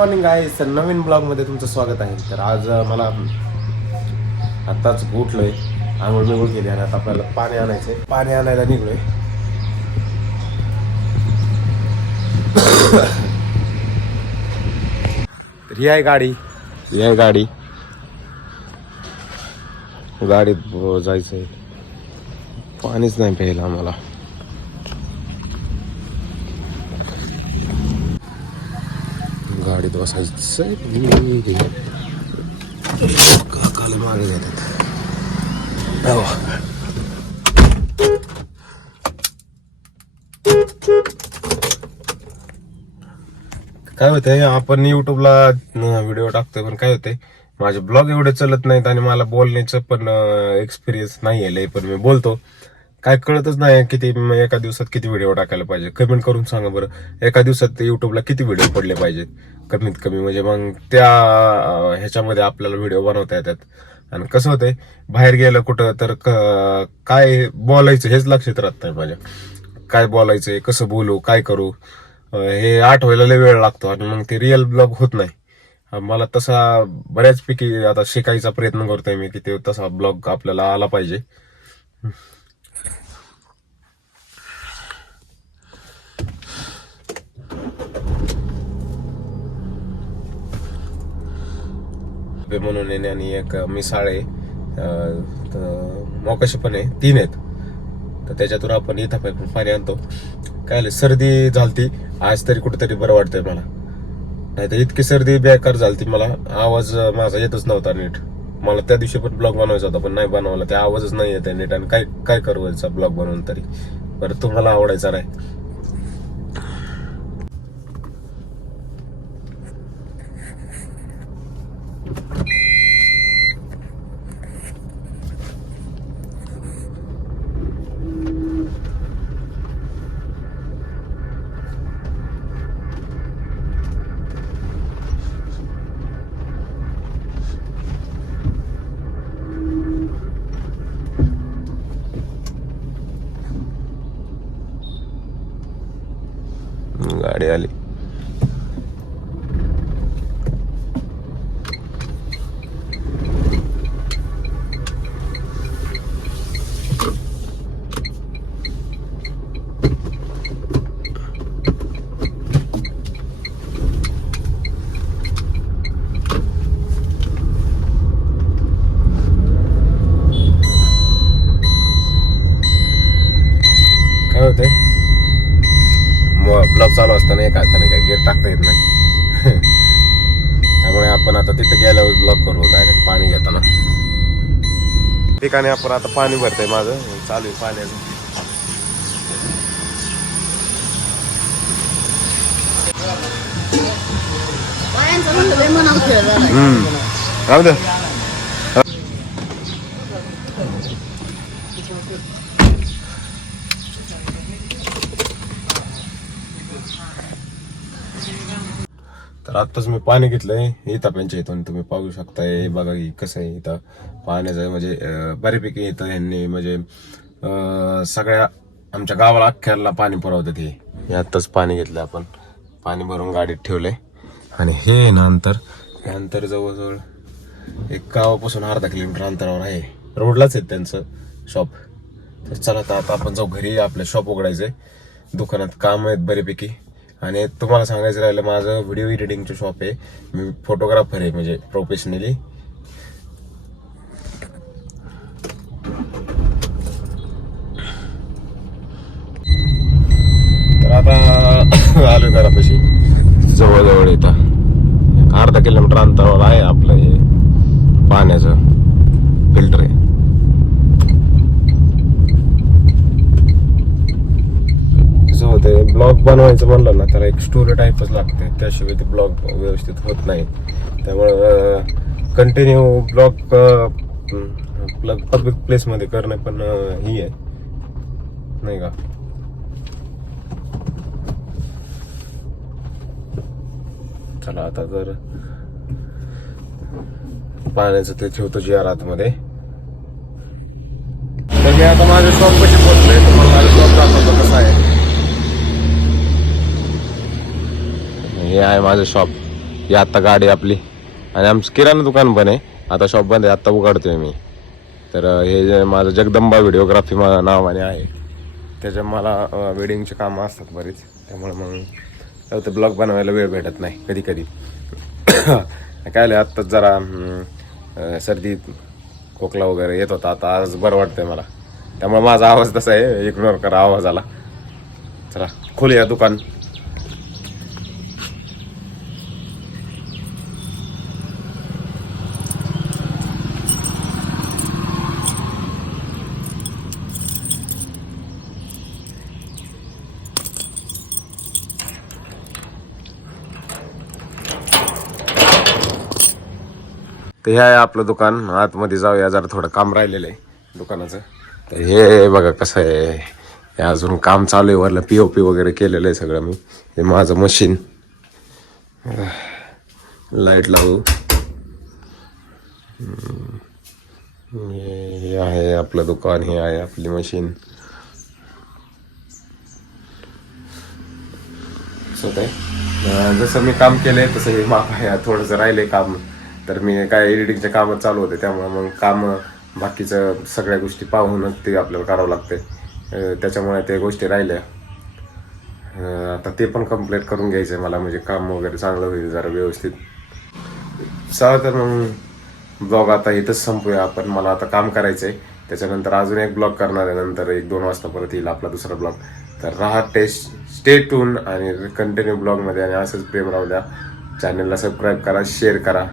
Morning आहे sir नवीन ब्लॉगमध्ये तुमचं स्वागत आहे. तर आज मला आत्ताच उठलोय. आंघोळ बिंघोळ केली आणि आता आपल्याला पाणी आणायचंय. पाणी आणायला निघलोय. तर ही आहे गाडी. ही आहे गाडी. गाडीत जायचं जायचंय. पाणीच नाही प्यायला आम्हाला. गाडीत बसायचं काकाला मागे जातात काय होतंय आपण युट्यूबला व्हिडिओ टाकतोय पण काय होतंय माझे ब्लॉग एवढे चलत नाहीत आणि मला बोलण्याचं पण एक्सपिरियन्स नाही आहे लय पण मी बोलतो. काय कळतच नाही किती एका दिवसात किती व्हिडिओ टाकायला पाहिजे. कमेंट करून सांगा बरं. एका दिवसात युट्यूबला किती व्हिडिओ पडले पाहिजेत? कमीत कमी म्हणजे मग त्या ह्याच्यामध्ये आपल्याला व्हिडिओ बनवता येतात. आणि कसं होतंय बाहेर गेलं कुठं तर काय बोलायचं हेच लक्षात राहत नाही माझ्या. काय बोलायचंय कसं बोलू काय करू? हे आठवायला लय वेळ लागतो आणि मग ते रिअल ब्लॉग होत नाही. मला तसा बऱ्याचपैकी आता शिकायचा प्रयत्न करतोय मी की ते तसा ब्लॉग आपल्याला आला पाहिजे. बे म्हणून आहे आणि एक मिसाळ आहे. तर मोकाशी पण आहे. तीन आहेत. तर त्याच्यातून आपण इथं पण पाणी आणतो. काय सर्दी झालती. आज तरी कुठेतरी बरं वाटतंय मला. नाही तर इतकी सर्दी बेकार झालती मला. आवाज माझा येतच नव्हता नीट. मला त्या दिवशी पण ब्लॉग बनवायचा होता पण नाही बनवला. ते आवाजच नाही येत आहे नीट. आणि काय काय करू ब्लॉग बनवून तरी? बरं तुम्हाला आवडायचा नाही. गाडी आली काय होतंय ब्लॉग चालू असताना एका हाताने काय गेअर टाकता येत नाही. त्यामुळे आपण आता तिथे गेल्यावर ब्लॉक करू डायरेक्ट पाणी घेताना. ठिकाणी आपण आता पाणी भरतंय माझं चालू आहे पाण्याचं. राहू दे. तर आत्ताच मी पाणी घेतलंय. इथं इथून तुम्ही पाहू शकताय बघा की कसं आहे इथं. पाण्याचं म्हणजे बऱ्यापैकी इथं यांनी म्हणजे सगळ्या आमच्या गावाला अख्ख्याला पाणी पुरवतात हे. हे आत्ताच पाणी घेतलं आपण. पाणी भरून गाडीत ठेवलंय. आणि हे आहे ना अंतर. हे अंतर जवळजवळ एक गावापासून अर्धा किलोमीटर अंतरावर आहे. रोडलाच आहे त्यांचं शॉप. तर चला तर आता आपण जाऊ घरी. आपलं शॉप उघडायचंय. दुकानात काम आहेत बऱ्यापैकी. आणि तुम्हाला सांगायचं राहिलं माझं व्हिडिओ एडिटिंगचं शॉप आहे. मी फोटोग्राफर आहे म्हणजे प्रोफेशनली तर आता आलो घरापाशी. जवळजवळ येतं अर्धा किलोमीटर अंतरावर आहे आपलं हे पाण्याचं फिल्टर आहे. कसं ब्लॉग बनवायचं म्हणलं ना त्याला एक स्टोरी टाईपच लागते. त्याशिवाय ते ब्लॉग व्यवस्थित होत नाही. त्यामुळं कंटिन्यू ब्लॉग पब्लिक प्लेसमध्ये करणं पण ही आहे. नाही का? चला आता जर पाण्याचं ते ठेवतो जी आतमध्ये तर मी आता माझ्या शॉप कशी पोहोचलोय तुम्हाला माझा शॉप दाखवतो कसा आहे हे आहे माझं शॉप ही आत्ता गाडी आपली. आणि आमचं किराणा दुकान पण आहे. आता शॉप बंद आहे. आत्ता उघडतोय मी. तर हे जे माझं जगदंबा व्हिडिओग्राफी माझ्या नावाने आहे. त्याच्या मला वेडिंगचे कामं असतात बरेच. त्यामुळे मग ते ब्लॉग बनवायला वेळ भेटत नाही. कधी कधी काय आलं आत्ताच जरा सर्दी खोकला वगैरे येत होता. आता आज बरं वाटतंय मला. त्यामुळे माझा आवाज तसा आहे. इग्नोर करा आवाज आला. चला खोलूया दुकान. तर हे आहे आपलं दुकान. आतमध्ये जाऊया जरा थोडं काम राहिलेलं आहे दुकानाचं. तर हे बघा कसं आहे. हे अजून काम चालू आहे वरलं पी ओ पी वगैरे केलेलं आहे सगळं मी. हे माझं मशीन लाइट लावू. हे हे आहे आपलं दुकान हे आहे आपली मशीन असं काय जसं मी काम केलंय तसं हे माप आहे. थोडंसं राहिलंय काम. तर मी काय एडिटिंगचे कामं चालू होते त्यामुळे मग काम बाकीचं सगळ्या गोष्टी पाहूनच ते आपल्याला करावं लागते. त्याच्यामुळे ते गोष्टी राहिल्या. आता ते पण कंप्लीट करून घ्यायचं आहे मला म्हणजे काम वगैरे चांगलं होईल जरा व्यवस्थित. चला तर मग ब्लॉग आता इथंच संपूया आपण मला आता काम करायचं आहे त्याच्यानंतर अजून एक ब्लॉग करणार आहे नंतर एक दोन वाजता परत येईल आपला दुसरा ब्लॉग. तर राहा टेस्ट स्टे टून आणि कंटिन्यू ब्लॉगमध्ये आणि असंच प्रेम राहू द्या. चॅनलला सबस्क्राईब करा शेअर करा.